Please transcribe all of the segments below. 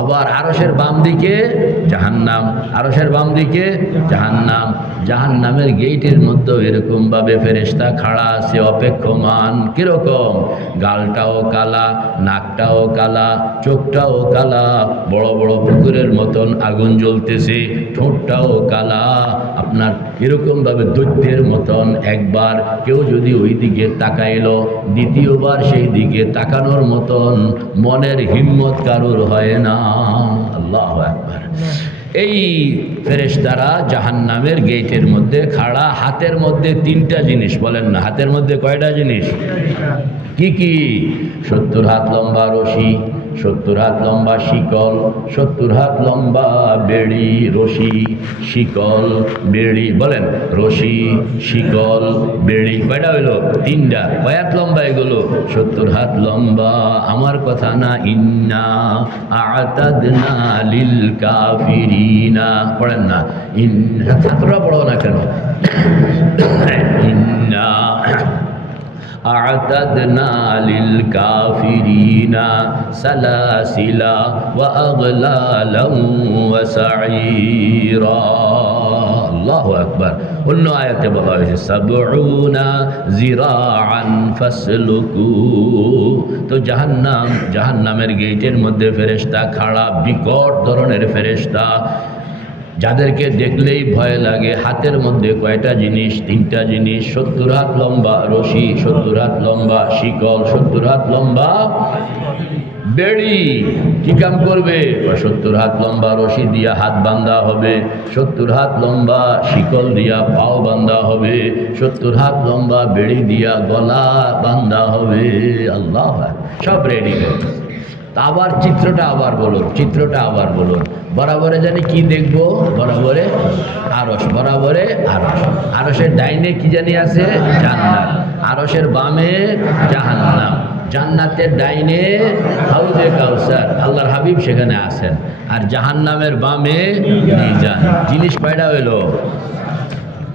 আবার আরশের বাম দিকে জাহান্নাম, আরশের বাম দিকে জাহান্নাম। জাহান্নামের গেটের মধ্যে এরকম ভাবে ফেরেশতা খাড়া আছে অপেক্ষমান। কিরকম? গালটাও কালা, নাকটাও কালা, চোখটাও কালা, বড় বড় পুকুরের মতন আগুন জ্বলতেছে, ঠোঁটটাও কালা। আপনার এরকম ভাবে দৈত্যের মতন একবার কেউ যদি ওই দিকে তাকাইলো, দ্বিতীয়বার সেই দিকে তাকানোর মতন মনের হিম্মত কারুর হয় না। আল্লাহু আকবার। এই ফেরেশতারা জাহান্নামের গেটের মধ্যে খাড়া, হাতের মধ্যে 3টা জিনিস। বলেন না, হাতের মধ্যে কয়টা জিনিস? কি কি? 70 হাত লম্বা রশি, 70 হাত লম্বা শিকল, 70 হাত লম্বা বেড়ি, রশি শিকল বেড়ি। বলেন, রশি শিকল বেড়ি। কয়টা হইলো? 3টা। কয় হাত লম্বা এগুলো? 70 হাত লম্বা। আমার কথা না? ইন্না আ'তাদনা লিল কাফিরিনা। পড়েন না, ছাত্ররা পড়ো না কেন? ইন্না أعتدنا للكافرين سلاسلا وأغلالا وسعيرا। আল্লাহু আকবার। অন্য আয়াতে বলা হয়েছে সাবউনা জিরাআন ফাসলুকু। তো জাহান্নামের গেটের মধ্যে ফেরেশতা খাড়া, বিকট ধরনের ফেরেশতা, যাদেরকে দেখলেই ভয় লাগে। হাতের মধ্যে কয়টা জিনিস? 3টা জিনিস। 70 হাত লম্বা রশি, 70 হাত লম্বা শিকল, 70 হাত লম্বা বেড়ি। কি কাম করবে? 70 হাত লম্বা রশি দিয়া হাত বান্ধা হবে, 70 হাত লম্বা শিকল দিয়া পাও বান্ধা হবে, 70 হাত লম্বা বেড়ি দিয়া গলা বান্ধা হবে। আল্লাহ, সব রেডি। আবার চিত্রটা আবার বলুন, চিত্রটা আবার বলুন। বরাবরে জানি কি দেখবো? বরাবরে আরশ, বরাবরে আরশ। আরশের ডাইনে কি জানি আছে? জান্নাত। আরশের বামে জাহান্নাম। জান্নাতের ডাইনে হাউজে কাউসার, আল্লাহর হাবিব সেখানে আছেন। আর জাহান্নামের বামে মিজান। জিনিস কয়টা হইলো?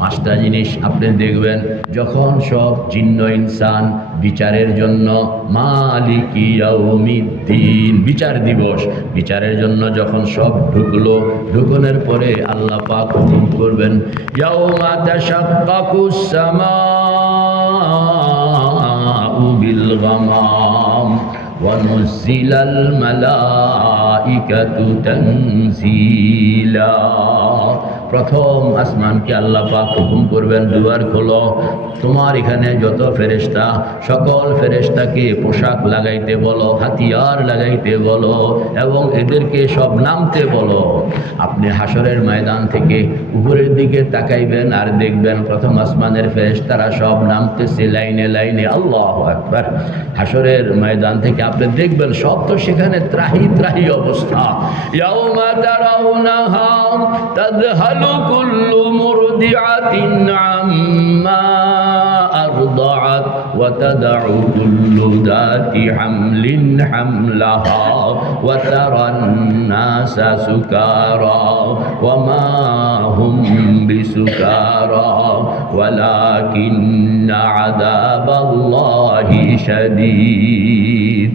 5টা জিনিস। আপনি দেখবেন যখন সব জিন্ন ইনসান বিচারের জন্য, মালিকি ইয়াউমিদ্দিন, বিচার দিবস, বিচারের জন্য যখন সব ঢুকলো, ঢুকনের পরে আল্লাহ পাক হুকুম করবেন, ইয়াউমা তাশাক্কাকুস সামাউ বিল গামাম ওয়া নুজিলাল মালাইকাতু তানজিলা। প্রথম আসমানকে আল্লাহ পাক হুকুম করবেন, দুয়ার খোলো, তোমার এখানে যত ফেরেশতা, সকল ফেরেশতাকে পোশাক লাগাইতে বলো, হাতিয়ার লাগাইতে বলো, এবং এদেরকে সব নামতে বলো। আপনি হাসরের ময়দান থেকে উপরের দিকে তাকাইবেন আর দেখবেন প্রথম আসমানের ফেরেশতারা সব নামতেছে লাইনে লাইনে। আল্লাহু আকবার। হাসরের ময়দান থেকে আপনি দেখবেন সব তো সেখানে ত্রাহি ত্রাহি অবস্থা। ইয়াউমা তারাউনাহা তাযহালু কুল্লু মুরদিআতিন আম্মা আরদাআত ওয়া তাদউ কুল্লু যাতি হামলিন হামলাহা ওয়া তারান নাসা সুকারা ওয়া মা হুম বিসুকারা ওয়ালাকিন্না আযাবাল্লাহি শাদীদ।